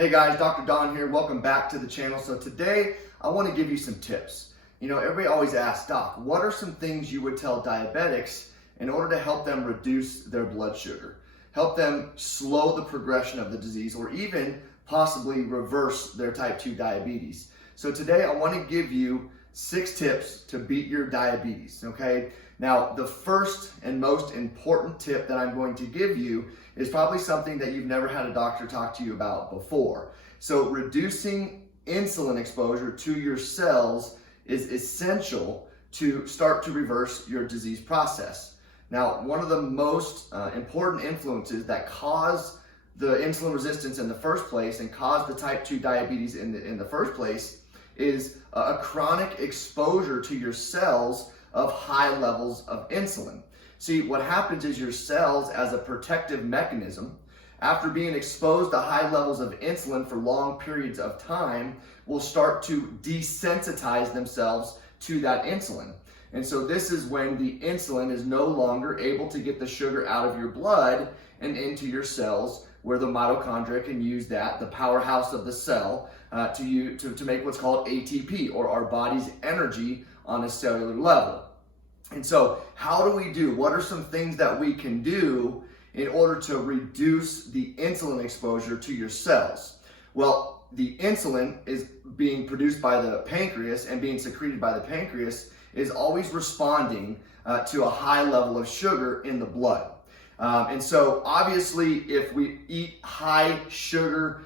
Hey guys, Dr. Don here. Welcome back to the channel. So today I want to give you some tips. Everybody always asks, Doc, what are some things you would tell diabetics in order to help them reduce their blood sugar, help them slow the progression of the disease, or even possibly reverse their type 2 diabetes? So today I want to give you 6 tips to beat your diabetes, okay? Now, the first and most important tip that I'm going to give you is probably something that you've never had a doctor talk to you about before. So reducing insulin exposure to your cells is essential to start to reverse your disease process. Now, one of the most important influences that cause the insulin resistance in the first place and cause the type 2 diabetes in the first place is a chronic exposure to your cells of high levels of insulin. See, what happens is your cells, as a protective mechanism, after being exposed to high levels of insulin for long periods of time, will start to desensitize themselves to that insulin. And so this is when the insulin is no longer able to get the sugar out of your blood and into your cells, where the mitochondria can use that, the powerhouse of the cell, to make what's called ATP, or our body's energy on a cellular level. And so how do we do? What are some things that we can do in order to reduce the insulin exposure to your cells? Well, the insulin is being produced by the pancreas and being secreted by the pancreas is always responding to a high level of sugar in the blood. And so obviously if we eat high sugar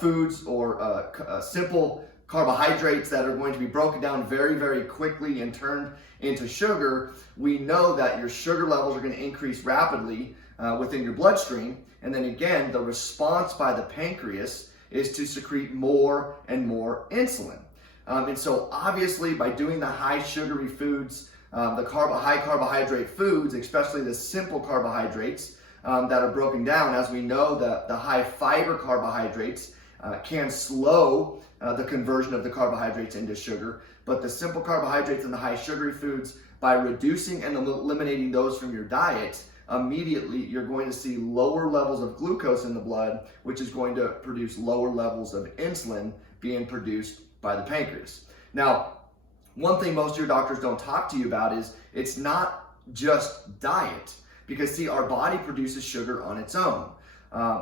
foods or simple carbohydrates that are going to be broken down very, very quickly and turned into sugar, we know that your sugar levels are going to increase rapidly within your bloodstream. And then again, the response by the pancreas is to secrete more and more insulin. And so obviously by doing the high sugary foods, high carbohydrate foods, especially the simple carbohydrates that are broken down, as we know the high fiber carbohydrates can slow the conversion of the carbohydrates into sugar, but the simple carbohydrates and the high sugary foods, by reducing and eliminating those from your diet, immediately you're going to see lower levels of glucose in the blood, which is going to produce lower levels of insulin being produced by the pancreas. Now, one thing most of your doctors don't talk to you about is it's not just diet, because see, our body produces sugar on its own.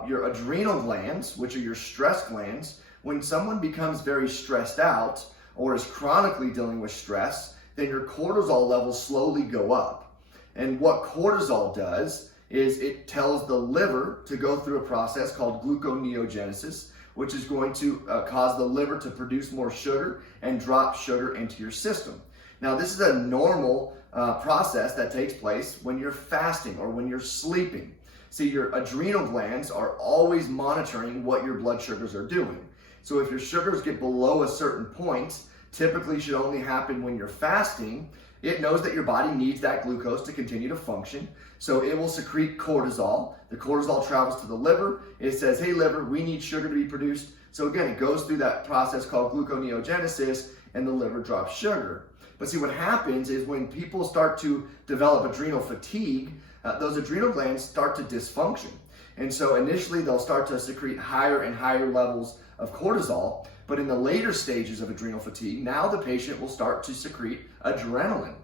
Your adrenal glands, which are your stress glands, when someone becomes very stressed out or is chronically dealing with stress, then your cortisol levels slowly go up. And what cortisol does is it tells the liver to go through a process called gluconeogenesis, which is going to cause the liver to produce more sugar and drop sugar into your system. Now, this is a normal process that takes place when you're fasting or when you're sleeping. See, your adrenal glands are always monitoring what your blood sugars are doing. So if your sugars get below a certain point, typically should only happen when you're fasting, it knows that your body needs that glucose to continue to function. So it will secrete cortisol. The cortisol travels to the liver. It says, hey liver, we need sugar to be produced. So again, it goes through that process called gluconeogenesis and the liver drops sugar. But see, what happens is when people start to develop adrenal fatigue, those adrenal glands start to dysfunction. And so initially they'll start to secrete higher and higher levels of cortisol, but in the later stages of adrenal fatigue, now the patient will start to secrete adrenaline.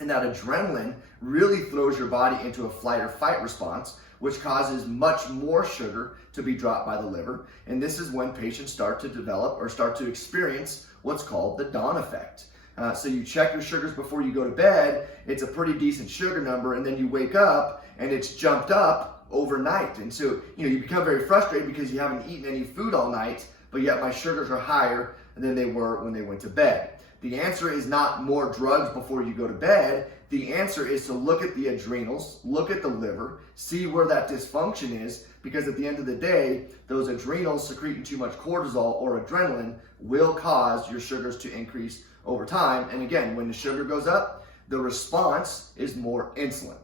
And that adrenaline really throws your body into a flight or fight response, which causes much more sugar to be dropped by the liver. And this is when patients start to develop or start to experience what's called the dawn effect. So you check your sugars before you go to bed, it's a pretty decent sugar number, and then you wake up and it's jumped up overnight. And so, you become very frustrated because you haven't eaten any food all night, but yet my sugars are higher than they were when they went to bed. The answer is not more drugs before you go to bed. The answer is to look at the adrenals, look at the liver, see where that dysfunction is, because at the end of the day, those adrenals secreting too much cortisol or adrenaline will cause your sugars to increase over time. And again, when the sugar goes up, the response is more insulin.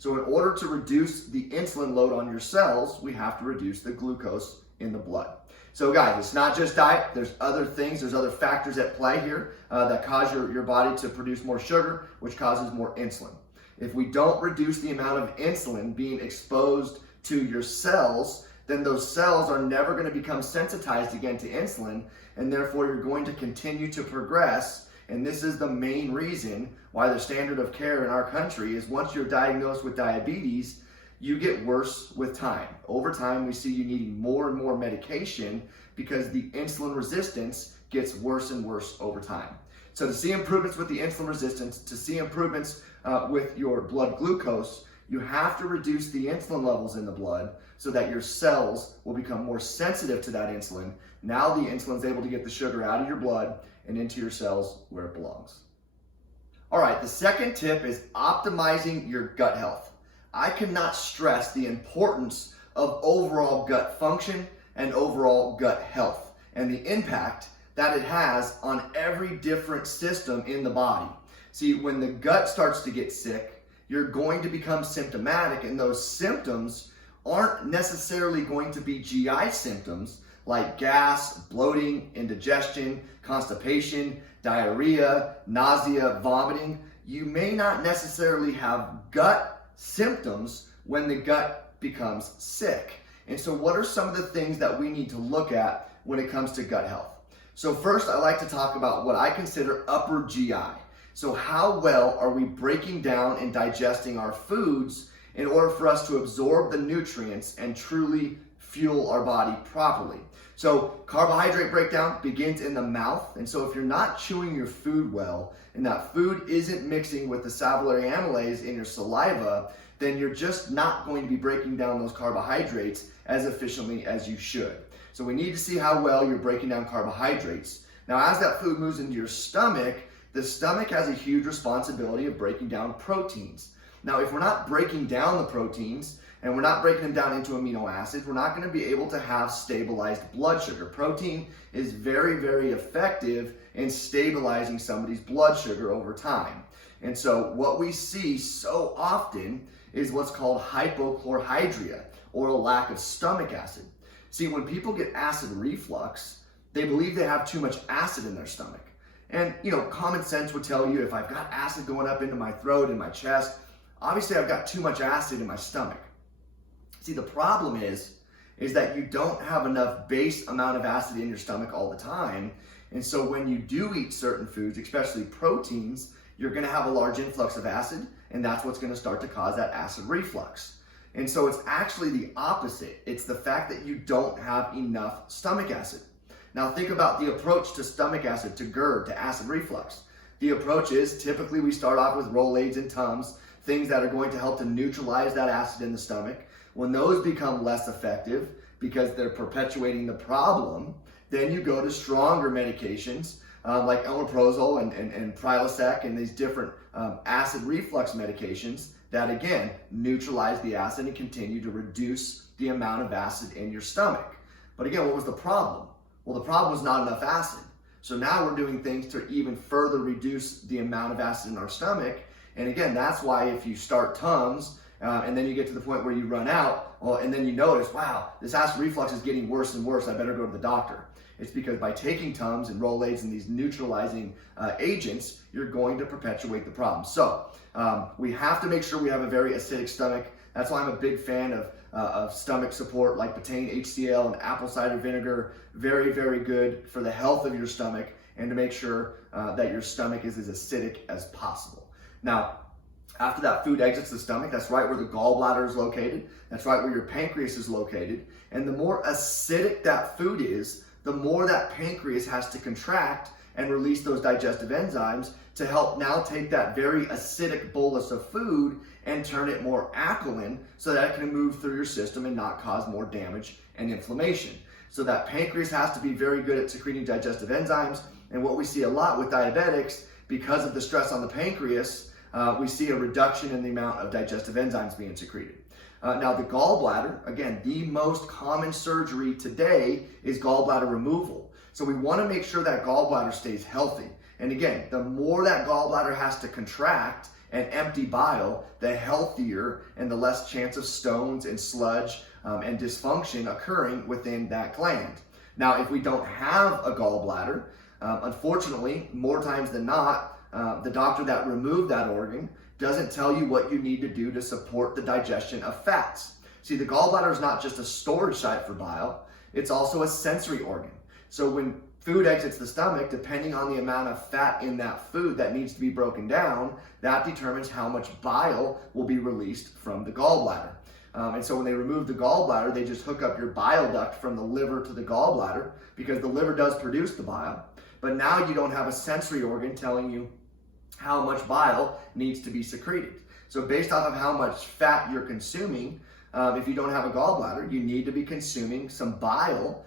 So in order to reduce the insulin load on your cells, we have to reduce the glucose in the blood. So guys, it's not just diet. There's other things, there's other factors at play here that cause your body to produce more sugar, which causes more insulin. If we don't reduce the amount of insulin being exposed to your cells, then those cells are never going to become sensitized again to insulin, and therefore you're going to continue to progress. And this is the main reason why the standard of care in our country is once you're diagnosed with diabetes, you get worse with time. Over time, we see you needing more and more medication because the insulin resistance gets worse and worse over time. So to see improvements with the insulin resistance, to see improvements with your blood glucose, you have to reduce the insulin levels in the blood so that your cells will become more sensitive to that insulin. Now the insulin is able to get the sugar out of your blood and into your cells where it belongs. All right, the second tip is optimizing your gut health. I cannot stress the importance of overall gut function and overall gut health and the impact that it has on every different system in the body. See, when the gut starts to get sick, you're going to become symptomatic, and those symptoms aren't necessarily going to be GI symptoms like gas, bloating, indigestion, constipation, diarrhea, nausea, vomiting. You may not necessarily have gut symptoms when the gut becomes sick. And so what are some of the things that we need to look at when it comes to gut health? So first, I like to talk about what I consider upper GI. So how well are we breaking down and digesting our foods in order for us to absorb the nutrients and truly fuel our body properly? So carbohydrate breakdown begins in the mouth. And so if you're not chewing your food well and that food isn't mixing with the salivary amylase in your saliva, then you're just not going to be breaking down those carbohydrates as efficiently as you should. So we need to see how well you're breaking down carbohydrates. Now, as that food moves into your stomach, the stomach has a huge responsibility of breaking down proteins. Now, if we're not breaking down the proteins and we're not breaking them down into amino acids, we're not going to be able to have stabilized blood sugar. Protein is very, very effective in stabilizing somebody's blood sugar over time. And so what we see so often is what's called hypochlorhydria, or a lack of stomach acid. See, when people get acid reflux, they believe they have too much acid in their stomach. And, common sense would tell you if I've got acid going up into my throat and my chest, obviously I've got too much acid in my stomach. See, the problem is that you don't have enough base amount of acid in your stomach all the time. And so when you do eat certain foods, especially proteins, you're going to have a large influx of acid, and that's what's going to start to cause that acid reflux. And so it's actually the opposite. It's the fact that you don't have enough stomach acid. Now think about the approach to stomach acid, to GERD, to acid reflux. The approach is typically we start off with Rolaids and Tums, things that are going to help to neutralize that acid in the stomach. When those become less effective because they're perpetuating the problem, then you go to stronger medications like omeprazole and Prilosec and these different acid reflux medications that again neutralize the acid and continue to reduce the amount of acid in your stomach. But again, what was the problem? Well, the problem was not enough acid. So now we're doing things to even further reduce the amount of acid in our stomach. And again, that's why if you start Tums and then you get to the point where you run out, and then you notice, wow, this acid reflux is getting worse and worse, I better go to the doctor. It's because by taking Tums and Rolaids and these neutralizing agents, you're going to perpetuate the problem. So we have to make sure we have a very acidic stomach. That's why I'm a big fan of stomach support like betaine HCl and apple cider vinegar. Very, very good for the health of your stomach and to make sure that your stomach is as acidic as possible. Now, after that food exits the stomach, that's right where the gallbladder is located. That's right where your pancreas is located. And the more acidic that food is, the more that pancreas has to contract and release those digestive enzymes to help now take that very acidic bolus of food and turn it more alkaline so that it can move through your system and not cause more damage and inflammation. So that pancreas has to be very good at secreting digestive enzymes. And what we see a lot with diabetics, because of the stress on the pancreas, we see a reduction in the amount of digestive enzymes being secreted. Now the gallbladder, again, the most common surgery today is gallbladder removal. So we want to make sure that gallbladder stays healthy. And again, the more that gallbladder has to contract and empty bile, the healthier and the less chance of stones and sludge and dysfunction occurring within that gland. Now, if we don't have a gallbladder, unfortunately, more times than not, the doctor that removed that organ doesn't tell you what you need to do to support the digestion of fats. See, the gallbladder is not just a storage site for bile, it's also a sensory organ. So when food exits the stomach, depending on the amount of fat in that food that needs to be broken down, that determines how much bile will be released from the gallbladder. And so when they remove the gallbladder, they just hook up your bile duct from the liver to the gallbladder, because the liver does produce the bile. But now you don't have a sensory organ telling you how much bile needs to be secreted. So based off of how much fat you're consuming, if you don't have a gallbladder, you need to be consuming some bile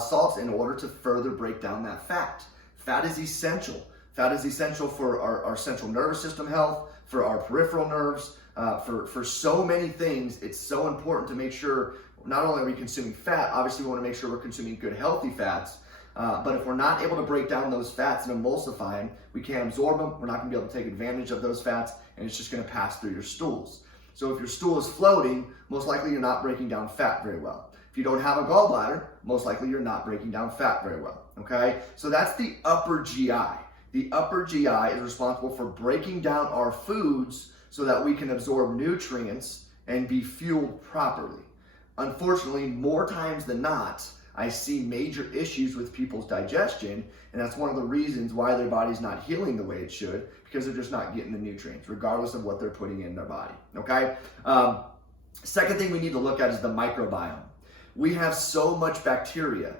salts in order to further break down that fat. Fat is essential. Fat is essential for our central nervous system health, for our peripheral nerves, for so many things. It's so important to make sure not only are we consuming fat, obviously we want to make sure we're consuming good healthy fats, but if we're not able to break down those fats and emulsify them, we can't absorb them, we're not going to be able to take advantage of those fats, and it's just going to pass through your stools. So if your stool is floating, most likely you're not breaking down fat very well. If you don't have a gallbladder, most likely you're not breaking down fat very well, okay? So that's the upper GI. The upper GI is responsible for breaking down our foods so that we can absorb nutrients and be fueled properly. Unfortunately, more times than not, I see major issues with people's digestion, and that's one of the reasons why their body's not healing the way it should, because they're just not getting the nutrients, regardless of what they're putting in their body, okay? Second thing we need to look at is the microbiome. We have so much bacteria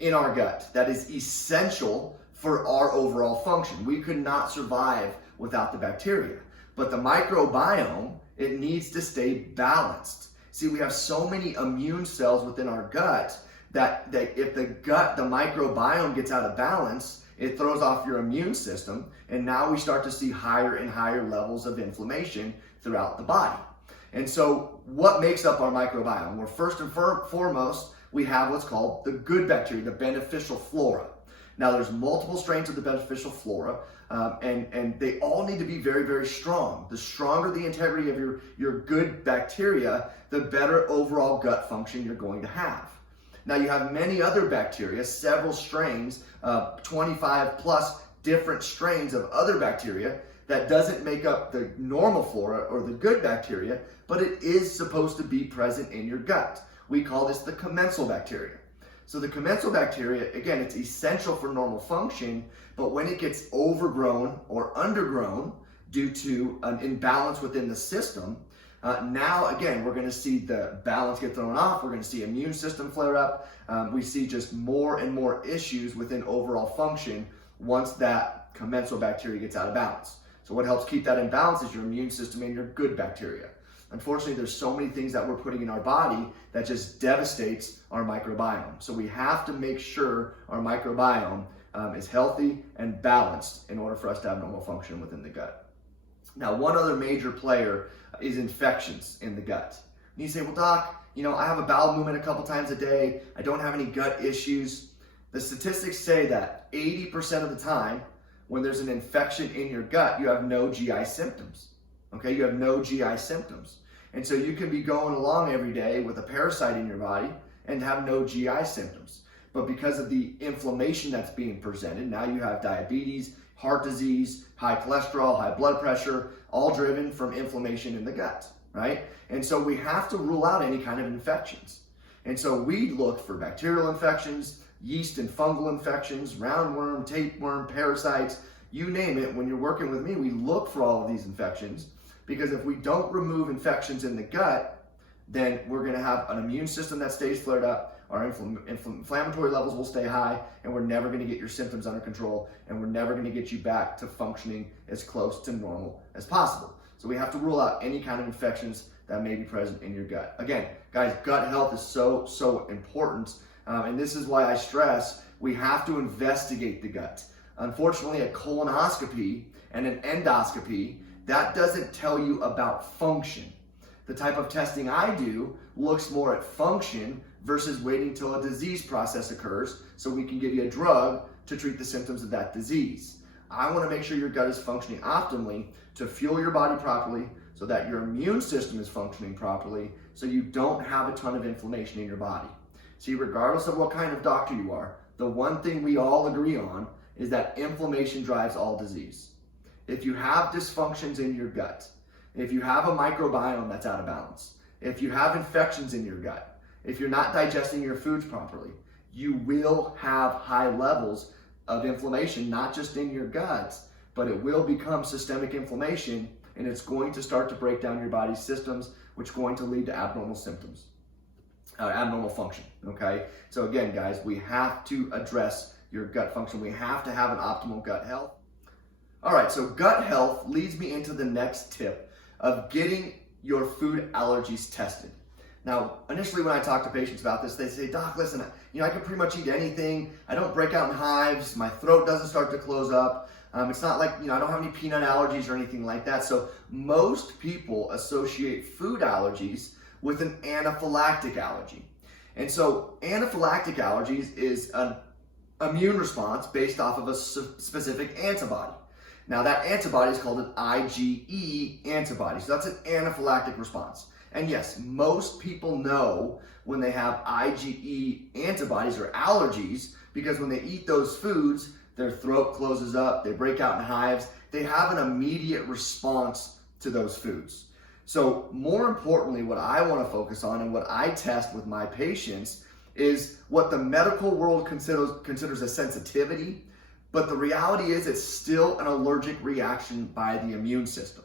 in our gut that is essential for our overall function. We could not survive without the bacteria. But the microbiome, it needs to stay balanced. See, we have so many immune cells within our gut that if the microbiome gets out of balance, it throws off your immune system, and now we start to see higher and higher levels of inflammation throughout the body. And so what makes up our microbiome? Well, first and foremost, we have what's called the good bacteria, the beneficial flora. Now, there's multiple strains of the beneficial flora, and they all need to be very, very strong. The stronger the integrity of your good bacteria, the better overall gut function you're going to have. Now, you have many other bacteria, several strains, 25 plus different strains of other bacteria that doesn't make up the normal flora or the good bacteria, but it is supposed to be present in your gut. We call this the commensal bacteria. So the commensal bacteria, again, it's essential for normal function, but when it gets overgrown or undergrown due to an imbalance within the system, now, again, we're going to see the balance get thrown off. We're going to see immune system flare up. We see just more and more issues within overall function once that commensal bacteria gets out of balance. So what helps keep that in balance is your immune system and your good bacteria. Unfortunately, there's so many things that we're putting in our body that just devastates our microbiome. So we have to make sure our microbiome is healthy and balanced in order for us to have normal function within the gut. Now, one other major player is infections in the gut. And you say, well, doc, I have a bowel movement a couple times a day. I don't have any gut issues. The statistics say that 80% of the time, when there's an infection in your gut, you have no GI symptoms. Okay, you have no GI symptoms. And so you can be going along every day with a parasite in your body and have no GI symptoms. But because of the inflammation that's being presented, now you have diabetes, heart disease, high cholesterol, high blood pressure, all driven from inflammation in the gut, right? And so we have to rule out any kind of infections. And so we look for bacterial infections, yeast and fungal infections, roundworm, tapeworm, parasites, you name it. When you're working with me, we look for all of these infections, because if we don't remove infections in the gut, then we're going to have an immune system that stays flared up, our inflammatory levels will stay high, and we're never going to get your symptoms under control, and we're never going to get you back to functioning as close to normal as possible. So we have to rule out any kind of infections that may be present in your gut. Again, guys, gut health is so important, and this is why I stress we have to investigate the gut. Unfortunately, a colonoscopy and an endoscopy, that doesn't tell you about function. The type of testing I do looks more at function versus waiting till a disease process occurs so we can give you a drug to treat the symptoms of that disease. I want to make sure your gut is functioning optimally to fuel your body properly so that your immune system is functioning properly so you don't have a ton of inflammation in your body. See, regardless of what kind of doctor you are, the one thing we all agree on is that inflammation drives all disease. If you have dysfunctions in your gut, if you have a microbiome that's out of balance, if you have infections in your gut, if you're not digesting your foods properly, you will have high levels of inflammation, not just in your guts, but it will become systemic inflammation, and it's going to start to break down your body's systems, which is going to lead to abnormal symptoms, abnormal function, okay? So again, guys, we have to address your gut function. We have to have an optimal gut health. All right, so gut health leads me into the next tip of getting your food allergies tested. Now, initially when I talk to patients about this, they say, Doc, listen, I can pretty much eat anything. I don't break out in hives. My throat doesn't start to close up. It's not like, I don't have any peanut allergies or anything like that. So most people associate food allergies with an anaphylactic allergy. And so anaphylactic allergies is an immune response based off of a specific antibody. Now that antibody is called an IgE antibody. So that's an anaphylactic response. And yes, most people know when they have IgE antibodies or allergies because when they eat those foods, their throat closes up, they break out in hives, they have an immediate response to those foods. So more importantly, what I want to focus on and what I test with my patients is what the medical world considers a sensitivity, but the reality is it's still an allergic reaction by the immune system.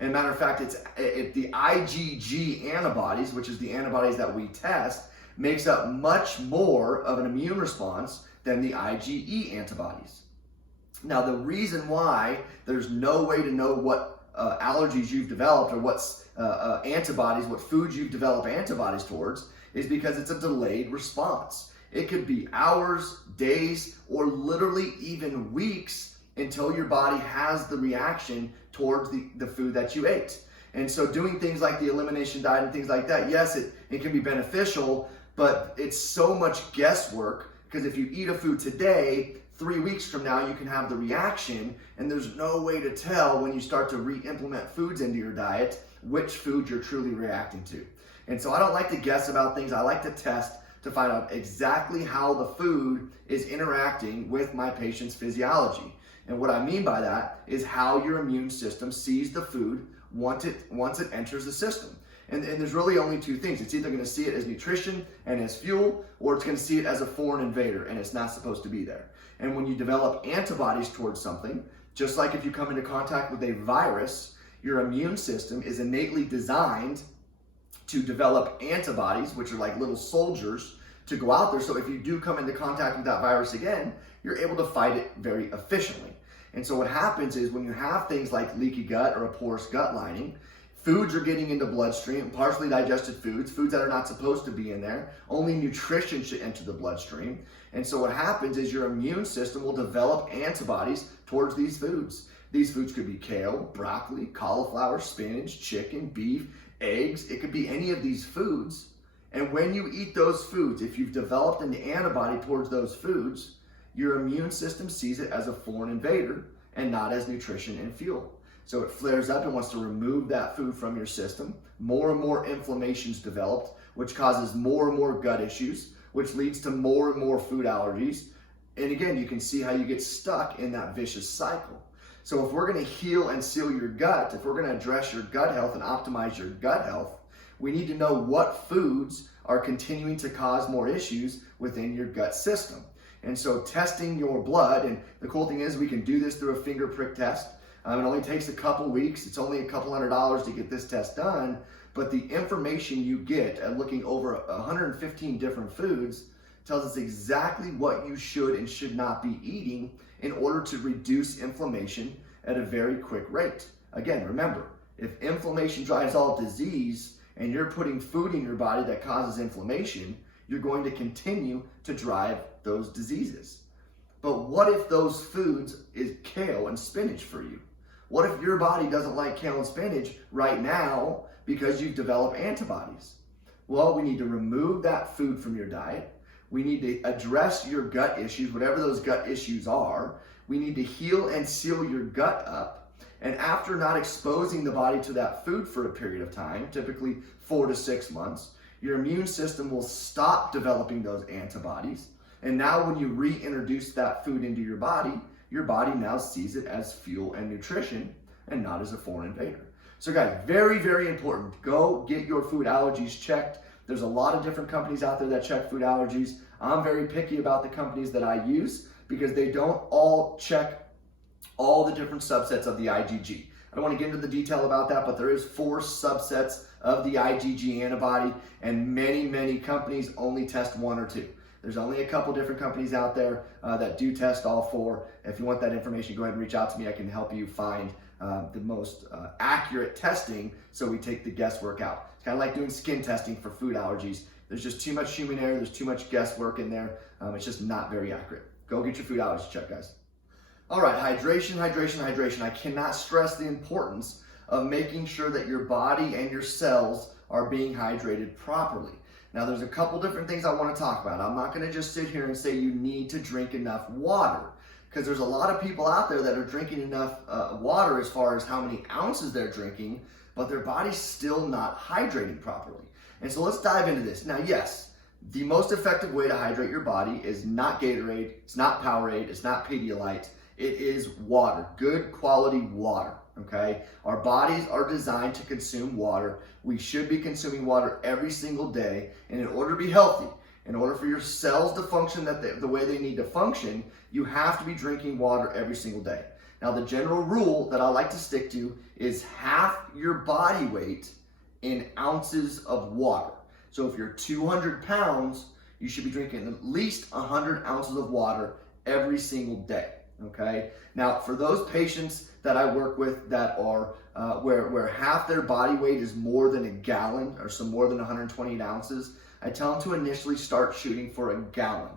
And matter of fact, it's the IgG antibodies, which is the antibodies that we test, makes up much more of an immune response than the IgE antibodies. Now, the reason why there's no way to know what allergies you've developed or what antibodies, what foods you've developed antibodies towards is because it's a delayed response. It could be hours, days, or literally even weeks until your body has the reaction towards the food that you ate. And so doing things like the elimination diet and things like that, yes, it can be beneficial, but it's so much guesswork because if you eat a food today, 3 weeks from now, you can have the reaction, and there's no way to tell when you start to re-implement foods into your diet which food you're truly reacting to. And so I don't like to guess about things. I like to test to find out exactly how the food is interacting with my patient's physiology. And what I mean by that is how your immune system sees the food once it enters the system. And there's really only two things. It's either going to see it as nutrition and as fuel, or it's going to see it as a foreign invader and it's not supposed to be there. And when you develop antibodies towards something, just like if you come into contact with a virus, your immune system is innately designed to develop antibodies, which are like little soldiers, to go out there. So if you do come into contact with that virus again, you're able to fight it very efficiently. And so what happens is when you have things like leaky gut or a porous gut lining, foods are getting into bloodstream, partially digested foods that are not supposed to be in there. Only nutrition should enter the bloodstream. And so what happens is your immune system will develop antibodies towards these foods. These foods could be kale, broccoli, cauliflower, spinach, chicken, beef, eggs. It could be any of these foods. And when you eat those foods, if you've developed an antibody towards those foods, your immune system sees it as a foreign invader and not as nutrition and fuel. So it flares up and wants to remove that food from your system. More and more inflammation's developed, which causes more and more gut issues, which leads to more and more food allergies. And again, you can see how you get stuck in that vicious cycle. So if we're going to heal and seal your gut, if we're going to address your gut health and optimize your gut health, we need to know what foods are continuing to cause more issues within your gut system. And so testing your blood, and the cool thing is we can do this through a finger prick test. It only takes a couple weeks. It's only a couple $100 to get this test done. But the information you get at looking over 115 different foods tells us exactly what you should and should not be eating in order to reduce inflammation at a very quick rate. Again, remember, if inflammation drives all disease and you're putting food in your body that causes inflammation, you're going to continue to drive those diseases. But what if those foods is kale and spinach for you? What if your body doesn't like kale and spinach right now because you've developed antibodies? Well, we need to remove that food from your diet. We need to address your gut issues, whatever those gut issues are. We need to heal and seal your gut up. And after not exposing the body to that food for a period of time, typically 4 to 6 months, your immune system will stop developing those antibodies. And now when you reintroduce that food into your body now sees it as fuel and nutrition and not as a foreign invader. So guys, very, very important. Go get your food allergies checked. There's a lot of different companies out there that check food allergies. I'm very picky about the companies that I use because they don't all check all the different subsets of the IgG. I don't want to get into the detail about that, but there is 4 subsets of the IgG antibody, and many, many companies only test 1 or 2. There's only a couple different companies out there that do test all 4. If you want that information, go ahead and reach out to me. I can help you find the most accurate testing so we take the guesswork out. It's kind of like doing skin testing for food allergies. There's just too much human error. There's too much guesswork in there. It's just not very accurate. Go get your food allergy check, guys. All right, hydration, hydration, hydration. I cannot stress the importance of making sure that your body and your cells are being hydrated properly. Now, there's a couple different things I want to talk about. I'm not going to just sit here and say you need to drink enough water, because there's a lot of people out there that are drinking enough water as far as how many ounces they're drinking, but their body's still not hydrating properly. And so let's dive into this. Now, yes, the most effective way to hydrate your body is not Gatorade, it's not Powerade, it's not Pedialyte. It is water, good quality water, okay? Our bodies are designed to consume water. We should be consuming water every single day. And in order to be healthy, in order for your cells to function the way they need to function, you have to be drinking water every single day. Now, the general rule that I like to stick to is half your body weight in ounces of water. So if you're 200 pounds, you should be drinking at least 100 ounces of water every single day. Okay. Now, for those patients that I work with that are where half their body weight is more than a gallon or some more than 128 ounces, I tell them to initially start shooting for a gallon.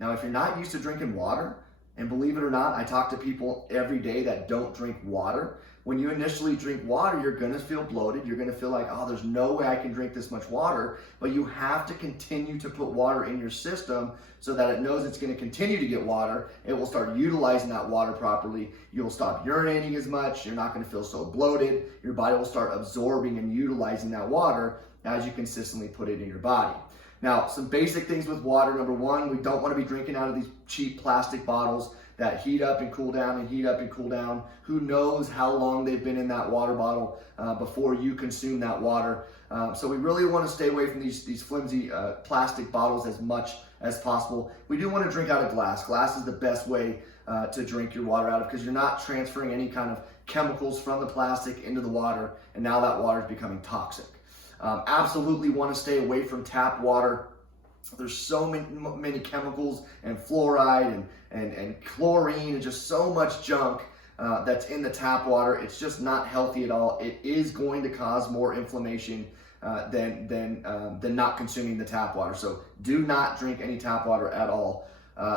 Now, if you're not used to drinking water, and believe it or not, I talk to people every day that don't drink water. When you initially drink water, you're going to feel bloated. You're going to feel like, oh, there's no way I can drink this much water. But you have to continue to put water in your system so that it knows it's going to continue to get water. It will start utilizing that water properly. You'll stop urinating as much. You're not going to feel so bloated. Your body will start absorbing and utilizing that water as you consistently put it in your body. Now, some basic things with water. Number one, we don't want to be drinking out of these cheap plastic bottles that heat up and cool down and heat up and cool down. Who knows how long they've been in that water bottle before you consume that water. So we really want to stay away from these flimsy plastic bottles as much as possible. We do want to drink out of glass. Glass is the best way to drink your water out of, because you're not transferring any kind of chemicals from the plastic into the water, and now that water is becoming toxic. Absolutely want to stay away from tap water. There's so many chemicals and fluoride and chlorine and just so much junk that's in the tap water. It's just not healthy at all. It is going to cause more inflammation than not consuming the tap water. So do not drink any tap water at all.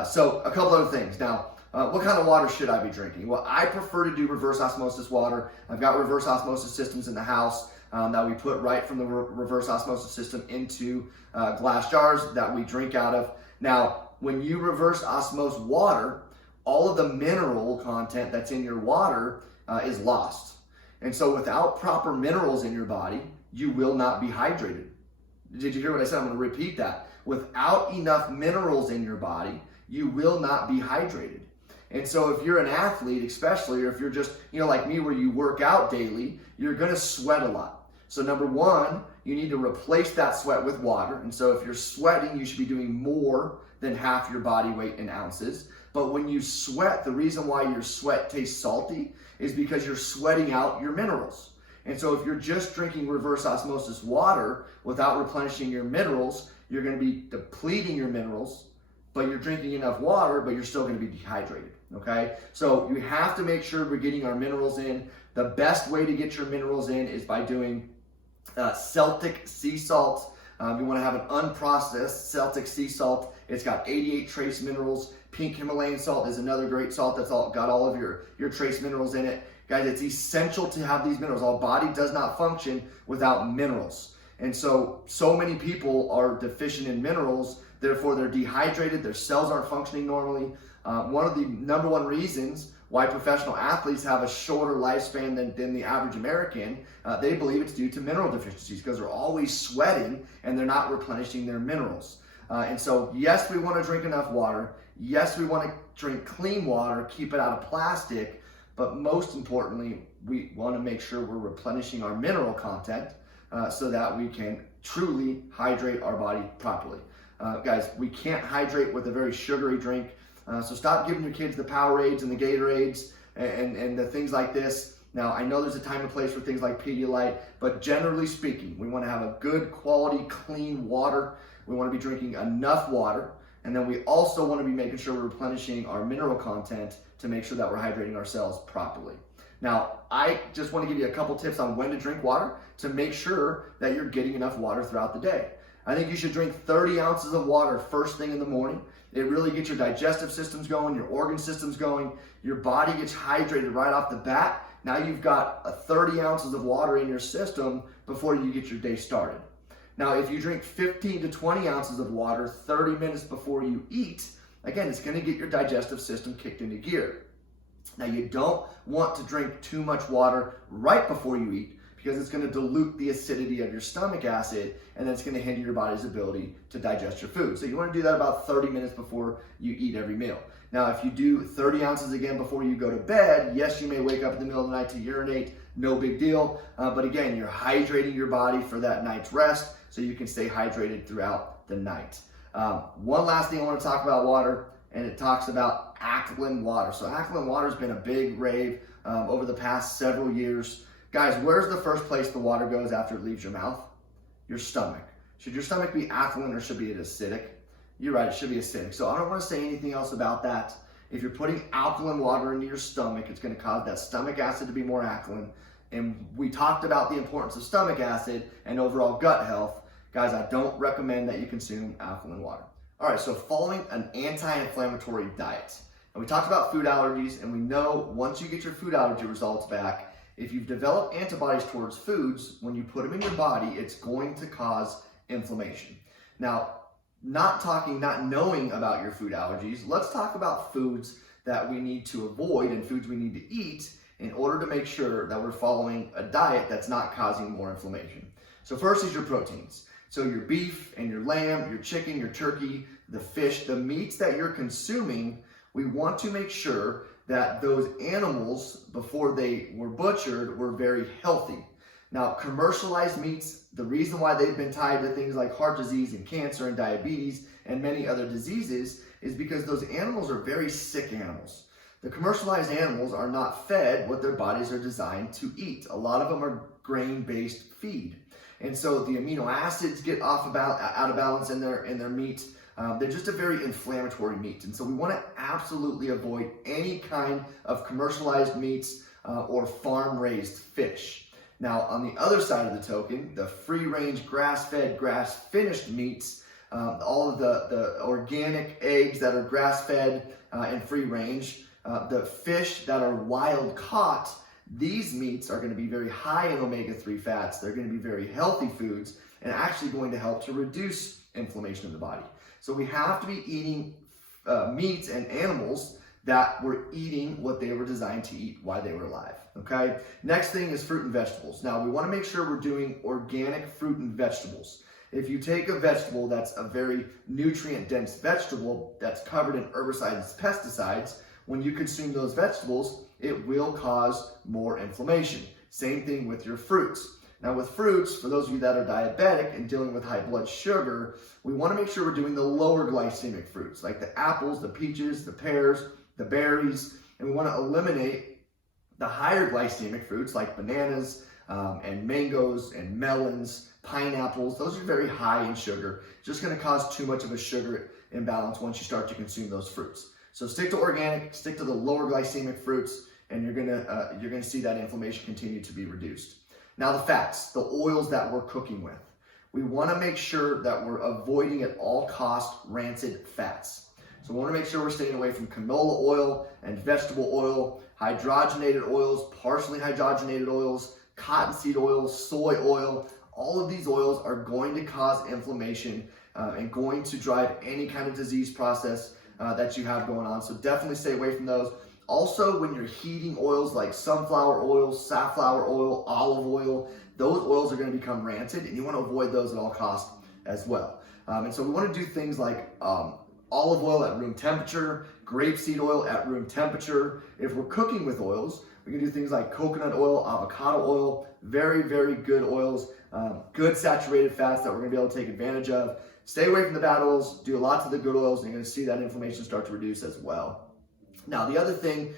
So a couple other things. Now, what kind of water should I be drinking? Well, I prefer to do reverse osmosis water. I've got reverse osmosis systems in the house that we put right from the reverse osmosis system into glass jars that we drink out of. Now, when you reverse osmose water, all of the mineral content that's in your water is lost. And so without proper minerals in your body, you will not be hydrated. Did you hear what I said? I'm going to repeat that. Without enough minerals in your body, you will not be hydrated. And so if you're an athlete, especially, or if you're just, like me, where you work out daily, you're going to sweat a lot. So number one, you need to replace that sweat with water. And so if you're sweating, you should be doing more than half your body weight in ounces. But when you sweat, the reason why your sweat tastes salty is because you're sweating out your minerals. And so if you're just drinking reverse osmosis water without replenishing your minerals, you're going to be depleting your minerals, but you're drinking enough water, but you're still going to be dehydrated, okay? So you have to make sure we're getting our minerals in. The best way to get your minerals in is by doing Celtic sea salt. You want to have an unprocessed Celtic sea salt. It's got 88 trace minerals. Pink Himalayan salt is another great salt that's got all of your trace minerals in it. Guys, it's essential to have these minerals. Our body does not function without minerals. And so many people are deficient in minerals, therefore they're dehydrated, their cells aren't functioning normally. One of the number one reasons why professional athletes have a shorter lifespan than the average American, they believe it's due to mineral deficiencies, because they're always sweating and they're not replenishing their minerals. And so, yes, we want to drink enough water. Yes, we want to drink clean water, keep it out of plastic. But most importantly, we want to make sure we're replenishing our mineral content so that we can truly hydrate our body properly. Guys, we can't hydrate with a very sugary drink. So stop giving your kids the Powerades and the Gatorades and the things like this. Now, I know there's a time and place for things like Pedialyte, but generally speaking, we want to have a good quality, clean water. We want to be drinking enough water. And then we also want to be making sure we're replenishing our mineral content to make sure that we're hydrating ourselves properly. Now, I just want to give you a couple tips on when to drink water to make sure that you're getting enough water throughout the day. I think you should drink 30 ounces of water first thing in the morning. It really gets your digestive systems going, your organ systems going. Your body gets hydrated right off the bat. Now you've got 30 ounces of water in your system before you get your day started. Now, if you drink 15 to 20 ounces of water 30 minutes before you eat, again, it's going to get your digestive system kicked into gear. Now, you don't want to drink too much water right before you eat because it's going to dilute the acidity of your stomach acid, and that's going to hinder your body's ability to digest your food. So you want to do that about 30 minutes before you eat every meal. Now, if you do 30 ounces again before you go to bed, yes, you may wake up in the middle of the night to urinate, no big deal. But again, you're hydrating your body for that night's rest so you can stay hydrated throughout the night. One last thing I want to talk about water, and it talks about alkaline water. So alkaline water has been a big rave over the past several years. Guys, where's the first place the water goes after it leaves your mouth? Your stomach. Should your stomach be alkaline or should it be acidic? You're right, it should be acidic. So I don't want to say anything else about that. If you're putting alkaline water into your stomach, it's going to cause that stomach acid to be more alkaline. And we talked about the importance of stomach acid and overall gut health. Guys, I don't recommend that you consume alkaline water. All right, so following an anti-inflammatory diet. And we talked about food allergies, and we know once you get your food allergy results back, if you've developed antibodies towards foods, when you put them in your body, it's going to cause inflammation. Now, not knowing about your food allergies, let's talk about foods that we need to avoid and foods we need to eat in order to make sure that we're following a diet that's not causing more inflammation. So first is your proteins. So your beef and your lamb, your chicken, your turkey, the fish, the meats that you're consuming, we want to make sure that those animals, before they were butchered, were very healthy. Now, commercialized meats, the reason why they've been tied to things like heart disease and cancer and diabetes and many other diseases is because those animals are very sick animals. The commercialized animals are not fed what their bodies are designed to eat. A lot of them are grain-based feed. And so the amino acids get out of balance in their meat. They're just a very inflammatory meat. And so we want to absolutely avoid any kind of commercialized meats or farm-raised fish. Now, on the other side of the token, the free-range, grass-fed, grass-finished meats, all of the organic eggs that are grass-fed and free-range, the fish that are wild-caught, these meats are going to be very high in omega-3 fats. They're going to be very healthy foods and actually going to help to reduce inflammation in the body. So we have to be eating meats and animals that were eating what they were designed to eat while they were alive, okay? Next thing is fruit and vegetables. Now, we want to make sure we're doing organic fruit and vegetables. If you take a vegetable that's a very nutrient-dense vegetable that's covered in herbicides and pesticides, when you consume those vegetables, it will cause more inflammation. Same thing with your fruits. Now with fruits, for those of you that are diabetic and dealing with high blood sugar, we want to make sure we're doing the lower glycemic fruits, like the apples, the peaches, the pears, the berries, and we want to eliminate the higher glycemic fruits like bananas and mangoes and melons, pineapples. Those are very high in sugar. It's just going to cause too much of a sugar imbalance once you start to consume those fruits. So stick to organic, stick to the lower glycemic fruits, and you're gonna see that inflammation continue to be reduced. Now the fats, the oils that we're cooking with. We wanna make sure that we're avoiding at all costs rancid fats. So we wanna make sure we're staying away from canola oil and vegetable oil, hydrogenated oils, partially hydrogenated oils, cottonseed oil, soy oil. All of these oils are going to cause inflammation and going to drive any kind of disease process that you have going on. So definitely stay away from those. Also, when you're heating oils like sunflower oil, safflower oil, olive oil, those oils are going to become rancid and you want to avoid those at all costs as well. And so we want to do things like olive oil at room temperature, grapeseed oil at room temperature. If we're cooking with oils, we can do things like coconut oil, avocado oil, very, very good oils, good saturated fats that we're gonna be able to take advantage of. Stay away from the bad oils, do lots of the good oils, and you're gonna see that inflammation start to reduce as well. Now, the other thing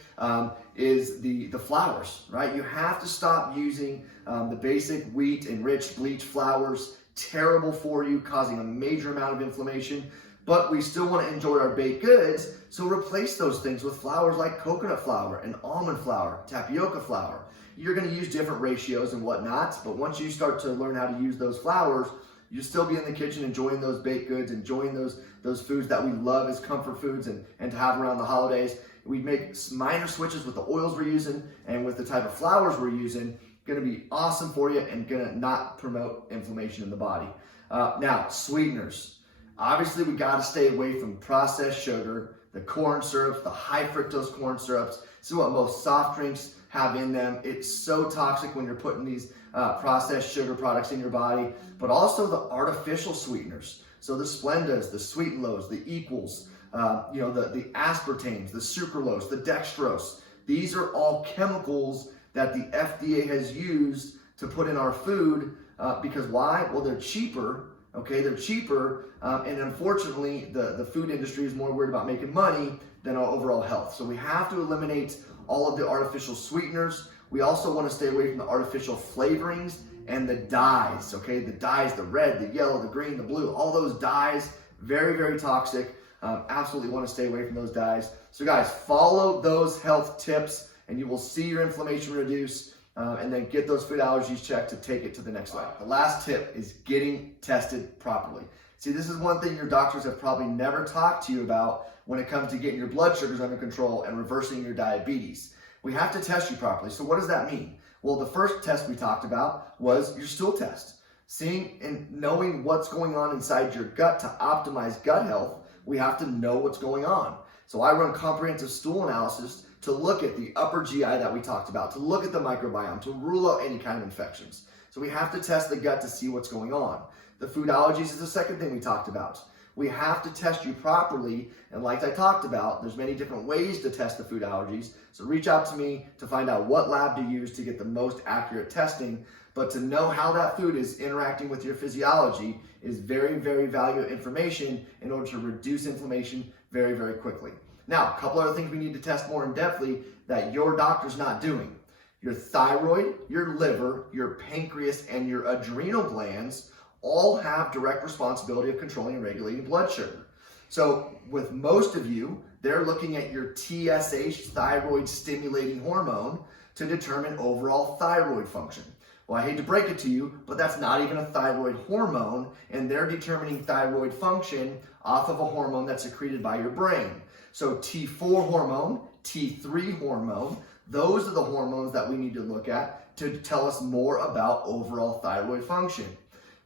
is the flours, right? You have to stop using the basic wheat enriched bleach flours. Terrible for you, causing a major amount of inflammation, but we still want to enjoy our baked goods, so replace those things with flours like coconut flour and almond flour, tapioca flour. You're going to use different ratios and whatnot, but once you start to learn how to use those flours, you'll still be in the kitchen enjoying those baked goods, enjoying those foods that we love as comfort foods and to have around the holidays. We make minor switches with the oils we're using and with the type of flours we're using. Going to be awesome for you and going to not promote inflammation in the body. Now, sweeteners. Obviously, we got to stay away from processed sugar, the corn syrups, the high fructose corn syrups. This is what most soft drinks have in them. It's so toxic when you're putting these processed sugar products in your body, but also the artificial sweeteners. So the Splendas, the Sweet and Lows, the Equals, the aspartames, the sucralose, the dextrose. These are all chemicals that the FDA has used to put in our food because why? Well, they're cheaper, okay? They're cheaper, and unfortunately, the food industry is more worried about making money than our overall health. So we have to eliminate all of the artificial sweeteners. We also want to stay away from the artificial flavorings and the dyes, okay? The dyes, the red, the yellow, the green, the blue, all those dyes, very, very toxic. Absolutely want to stay away from those dyes. So guys, follow those health tips and you will see your inflammation reduce and then get those food allergies checked to take it to the next level. The last tip is getting tested properly. See, this is one thing your doctors have probably never talked to you about when it comes to getting your blood sugars under control and reversing your diabetes. We have to test you properly. So what does that mean? Well, the first test we talked about was your stool test. Seeing and knowing what's going on inside your gut to optimize gut health, we have to know what's going on. So I run comprehensive stool analysis to look at the upper GI that we talked about, to look at the microbiome, to rule out any kind of infections. So we have to test the gut to see what's going on. The food allergies is the second thing we talked about. We have to test you properly, and like I talked about, there's many different ways to test the food allergies. So reach out to me to find out what lab to use to get the most accurate testing. But to know how that food is interacting with your physiology is very, very valuable information in order to reduce inflammation very, very quickly. Now, a couple other things we need to test more in depthly that your doctor's not doing. Your thyroid, your liver, your pancreas, and your adrenal glands all have direct responsibility of controlling and regulating blood sugar. So with most of you, they're looking at your TSH, thyroid stimulating hormone, to determine overall thyroid function. Well, I hate to break it to you, but that's not even a thyroid hormone, and they're determining thyroid function off of a hormone that's secreted by your brain. So T4 hormone, T3 hormone, those are the hormones that we need to look at to tell us more about overall thyroid function.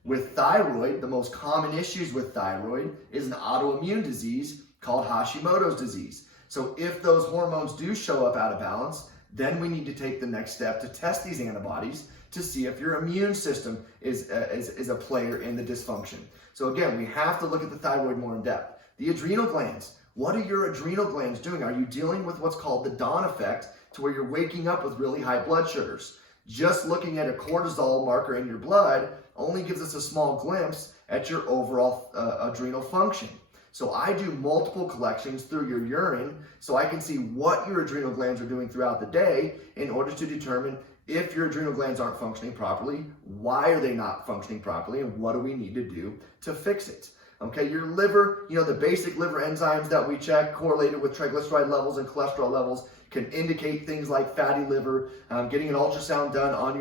With thyroid, the most common issues with thyroid is an autoimmune disease called Hashimoto's disease. So if those hormones do show up out of balance, then we need to take the next step to test these antibodies to see if your immune system is a player in the dysfunction. So again, we have to look at the thyroid more in depth. The adrenal glands. What are your adrenal glands doing? Are you dealing with what's called the dawn effect, to where you're waking up with really high blood sugars? Just looking at a cortisol marker in your blood only gives us a small glimpse at your overall adrenal function. So I do multiple collections through your urine so I can see what your adrenal glands are doing throughout the day in order to determine if your adrenal glands aren't functioning properly, why are they not functioning properly, and what do we need to do to fix it? Okay, your liver, the basic liver enzymes that we check correlated with triglyceride levels and cholesterol levels can indicate things like fatty liver. Getting an ultrasound done on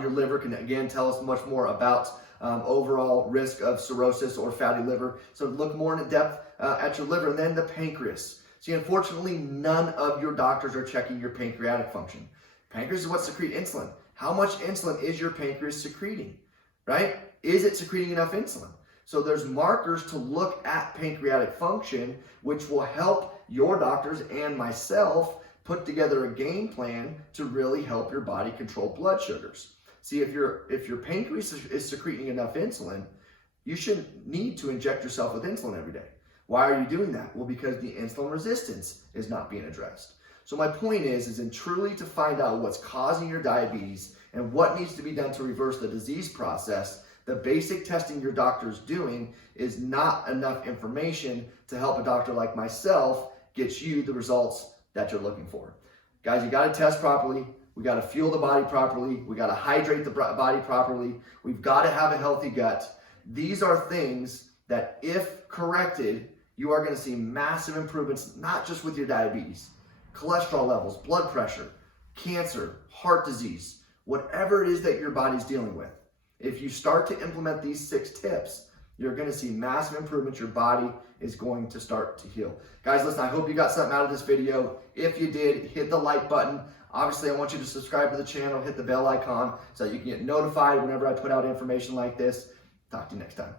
your liver can again tell us much more about overall risk of cirrhosis or fatty liver. So look more in depth at your liver. And then the pancreas. See, unfortunately, none of your doctors are checking your pancreatic function. Pancreas is what secretes insulin. How much insulin is your pancreas secreting, right? Is it secreting enough insulin? So there's markers to look at pancreatic function, which will help your doctors and myself put together a game plan to really help your body control blood sugars. See, if your pancreas is secreting enough insulin, you shouldn't need to inject yourself with insulin every day. Why are you doing that? Well, because the insulin resistance is not being addressed. So my point is in truly to find out what's causing your diabetes and what needs to be done to reverse the disease process. The basic testing your doctor's doing is not enough information to help a doctor like myself get you the results that you're looking for. Guys, you got to test properly. We got to fuel the body properly. We got to hydrate the body properly. We've got to have a healthy gut. These are things that, if corrected, you are going to see massive improvements, not just with your diabetes, cholesterol levels, blood pressure, cancer, heart disease, whatever it is that your body's dealing with. If you start to implement these 6 tips, you're going to see massive improvements. Your body is going to start to heal. Guys, listen, I hope you got something out of this video. If you did, hit the like button. Obviously, I want you to subscribe to the channel, hit the bell icon so that you can get notified whenever I put out information like this. Talk to you next time.